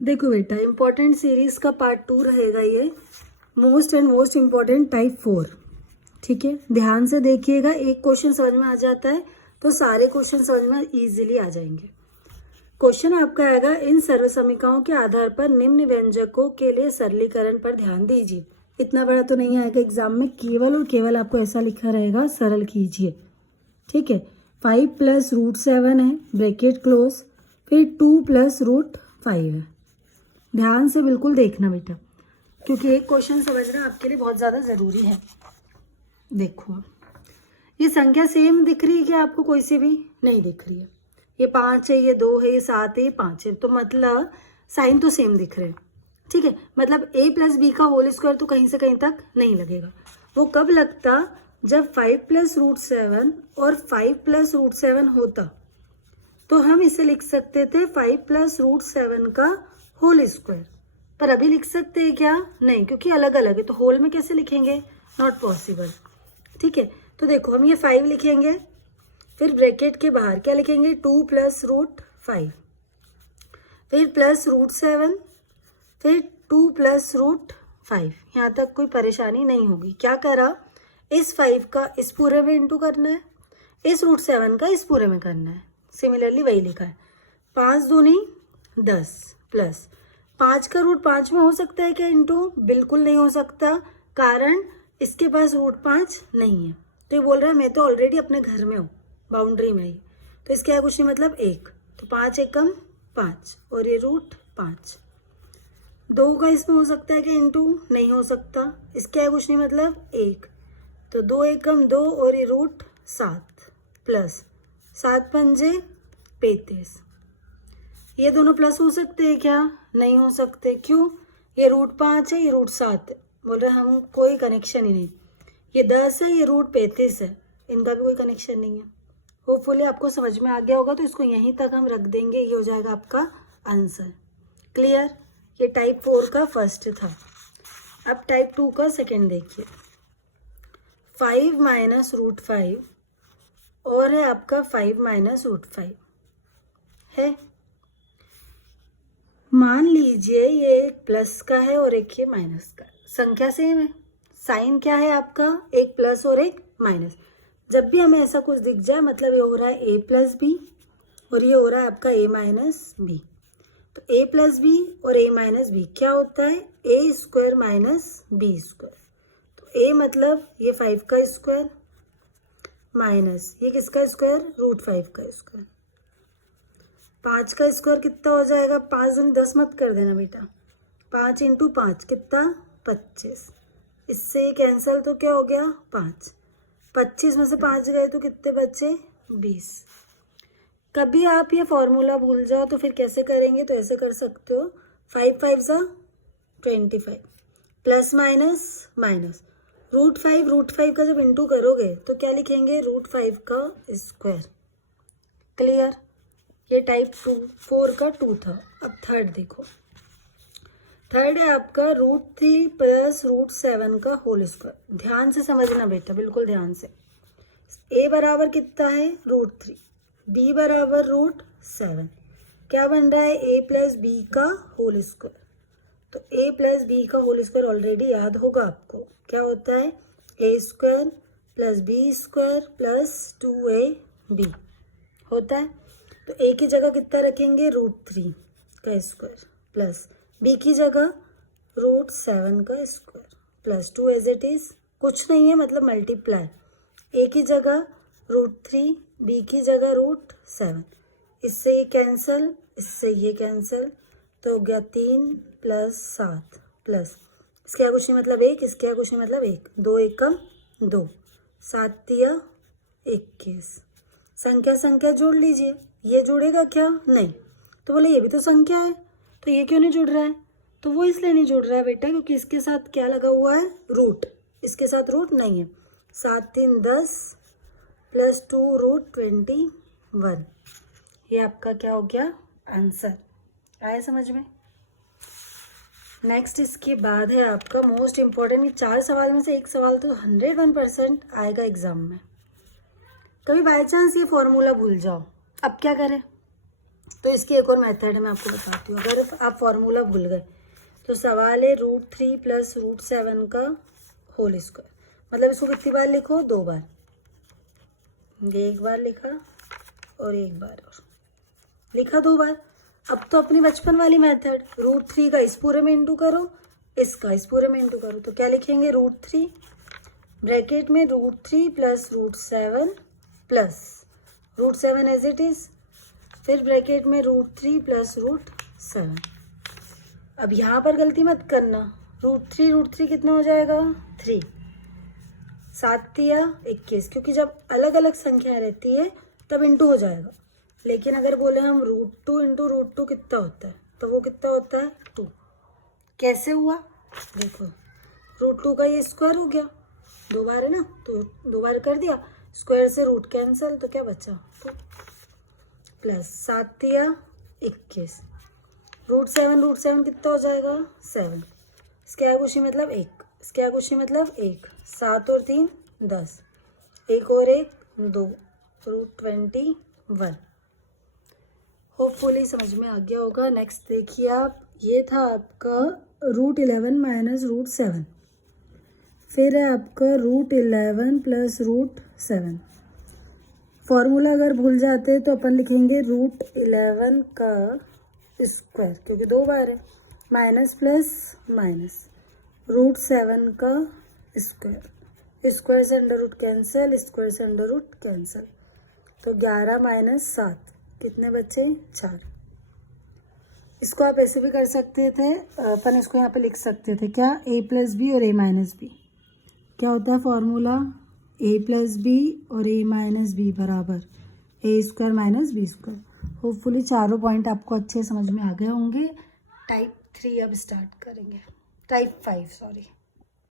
देखो बेटा, important series का पार्ट 2 रहेगा ये, most and most important type 4। ठीक है, ध्यान से देखिएगा। एक क्वेश्चन समझ में आ जाता है तो सारे क्वेश्चन समझ में इजीली आ जाएंगे। क्वेश्चन आपका आएगा, इन सर्व समीकरणों के आधार पर निम्न व्यंजकों के लिए सरलीकरण पर ध्यान दीजिए। इतना बड़ा तो नहीं आएगा एग्जाम में, केवल और केवल आपको ऐसा लिखा रहेगा, सरल कीजिए। ठीक है, 5 + √7 है, ब्रैकेट क्लोज, फिर 2 + √5 है। ध्यान से बिल्कुल देखना बेटा, क्योंकि एक क्वेश्चन समझना आपके लिए बहुत ज़्यादा ज़रूरी है। देखो, ये संख्या सेम दिख रही है क्या आपको? कोई सी भी नहीं दिख रही है। ये 5 है, ये 2 है, ये 7 है, ये 5 है, तो मतलब साइन तो सेम दिख रहे हैं। ठीक है, मतलब a + b का होल स्क्वायर तो कहीं से कहीं तक नहीं लगेगा। वो कब लगता? जब 5 + √7 और 5 + √7 होता, तो हम इसे लिख सकते थे 5 + √7 का होल स्क्वायर। पर अभी लिख सकते हैं क्या? नहीं, क्योंकि अलग अलग है, तो होल में कैसे लिखेंगे? Not possible. ठीक है, तो देखो हम ये 5 लिखेंगे, फिर ब्रैकेट के बाहर क्या लिखेंगे? 2 + √5, फिर प्लस √7, फिर 2 + √5। यहाँ तक कोई परेशानी नहीं होगी। क्या करा? इस 5 का इस पूरे में इंटू करना है, इस √7 का इस पूरे में करना है। सिमिलरली वही लिखा है। 5 दूनी 10 प्लस 5 का रूट 5 में हो सकता है क्या इंटू? बिल्कुल नहीं हो सकता, कारण इसके पास √5 नहीं है। तो ये बोल रहा है मैं तो ऑलरेडी अपने घर में हूँ, बाउंड्री में ही, तो इसके आगे कुछ नहीं, मतलब 1। तो 5 एकम 5 और ये √5। 2 का इसमें हो सकता है कि इंटू? नहीं हो सकता, इसके आगे कुछ नहीं, मतलब 1। तो 2 एकम 2 और ये √7 प्लस 7 पंजे 35। ये दोनों प्लस हो सकते हैं क्या? नहीं हो सकते। क्यों? ये √5 है, ये √7 है, बोल रहे हम कोई कनेक्शन ही नहीं। ये 10 है, ये √35 है, इनका भी कोई कनेक्शन नहीं है। होपफुली आपको समझ में आ गया होगा, तो इसको यहीं तक हम रख देंगे। ये हो जाएगा आपका आंसर। क्लियर? ये टाइप 4 का फर्स्ट था। अब टाइप 2 का सेकेंड देखिए। 5 - √5 और है आपका 5 - √5 है। मान लीजिए ये एक प्लस का है और एक ये माइनस का। संख्या सेम है, साइन क्या है आपका? एक प्लस और एक माइनस। जब भी हमें ऐसा कुछ दिख जाए, मतलब ये हो रहा है a + b और ये हो रहा है आपका a - b। तो a + b और a - b क्या होता है? a² - b²। तो a मतलब ये 5 का स्क्वायर माइनस ये किसका स्क्वायर? √5 का स्क्वायर। 5 का स्क्वायर कितना हो जाएगा? 5 दूनी 10 मत कर देना बेटा। 5 × 5 कितना? 25। इससे कैंसिल, तो क्या हो गया? 5। 25 में से 5 गए तो कितने बचे? 20। कभी आप ये फॉर्मूला भूल जाओ तो फिर कैसे करेंगे? तो ऐसे कर सकते हो, 5 5 = 25 प्लस माइनस माइनस √5 का जब इंटू करोगे तो क्या लिखेंगे? √5 का स्क्वायर। क्लियर? ये टाइप 4 का 2 था। अब थर्ड देखो। थर्ड है आपका √3 + √7 का होल स्क्वायर। ध्यान से समझना बेटा, बिल्कुल ध्यान से। a बराबर कितना है? √3, b बराबर √7। क्या बन रहा है? a + b का होल स्क्वायर। तो a + b का होल स्क्वायर ऑलरेडी याद होगा आपको। क्या होता है? a² + b² + 2ab होता है। तो a की जगह कितना रखेंगे? √3 का स्क्वायर प्लस b की जगह √7 का square plus 2 as it is, कुछ नहीं है मतलब मल्टीप्लाई। a की जगह √3, b की जगह √7। इससे ये कैंसिल, इससे ये कैंसिल, तो हो गया 3 + 7 प्लस इसके यहाँ कुछ नहीं मतलब 1, इसके यहाँ कुछ नहीं मतलब 1। 2 एकम 2, 7 तिया 21। संख्या संख्या जोड़ लीजिए। ये जुड़ेगा क्या? नहीं। तो बोले ये भी तो संख्या है, तो ये क्यों नहीं जुड़ रहा है? तो वो इसलिए नहीं जुड़ रहा है बेटा, क्योंकि इसके साथ क्या लगा हुआ है? रूट। इसके साथ रूट नहीं है। 7 3 10 प्लस 2 √21। ये आपका क्या हो गया? आंसर। आया समझ में? नेक्स्ट इसके बाद है आपका मोस्ट इम्पॉर्टेंट। ये 4 सवाल में से एक सवाल तो 101% आएगा एग्जाम में। कभी बाय चांस ये फॉर्मूला भूल जाओ, अब क्या करें? तो इसकी एक और मेथड है, मैं आपको बताती हूँ। अगर आप फॉर्मूला भूल गए तो सवाल है √3 + √7 का होल स्क्वायर, मतलब इसको कितनी बार लिखो, 2 बार। ये एक बार लिखा और एक बार और लिखा, 2 बार। अब तो अपनी बचपन वाली मेथड, √3 का इस पूरे में इंटू करो, इसका इस पूरे में इंटू करो, तो क्या लिखेंगे, √3 ब्रैकेट में √3 + √7 प्लस √7 एज इट इज, फिर ब्रैकेट में √3 + √7। अब यहाँ पर गलती मत करना, √3 कितना हो जाएगा, 3, 7 या 21, क्योंकि जब अलग अलग संख्या रहती है तब इंटू हो जाएगा। लेकिन अगर बोले हम √2 × √2 कितना होता है, तो वो कितना होता है, 2। कैसे हुआ, देखो √2 का ये स्क्वायर हो गया, 2 बार है ना, तो 2 बार कर दिया, स्क्वायर से रूट कैंसिल, तो क्या बचा, 2 प्लस 7 या 21, √7 कितना हो जाएगा, 7। इसके आगे कुछ मतलब 1, इसके आगे कुछ मतलब 1, 7 और 3 10, 1 और 1 2, √21। होपफुली समझ में आ गया होगा। नेक्स्ट देखिए आप, ये था आपका √11 - √7, फिर है आपका √11 + √7। फॉर्मूला अगर भूल जाते हैं तो अपन लिखेंगे √11 का स्क्वायर, क्योंकि 2 बार है, माइनस प्लस माइनस, √7 का स्क्वायर, स्क्वायर से अंडर रूट कैंसिल, स्क्वायर से अंडर रूट कैंसिल, तो 11 - 7 कितने बचे, 4। इसको आप ऐसे भी कर सकते थे, अपन इसको यहाँ पे लिख सकते थे क्या, a + b और a - b। क्या होता है फॉर्मूला, a + b और a - b बराबर a² - b²। होपफुली चारों पॉइंट आपको अच्छे समझ में आ गए होंगे। टाइप 3 अब स्टार्ट करेंगे, टाइप 5 सॉरी।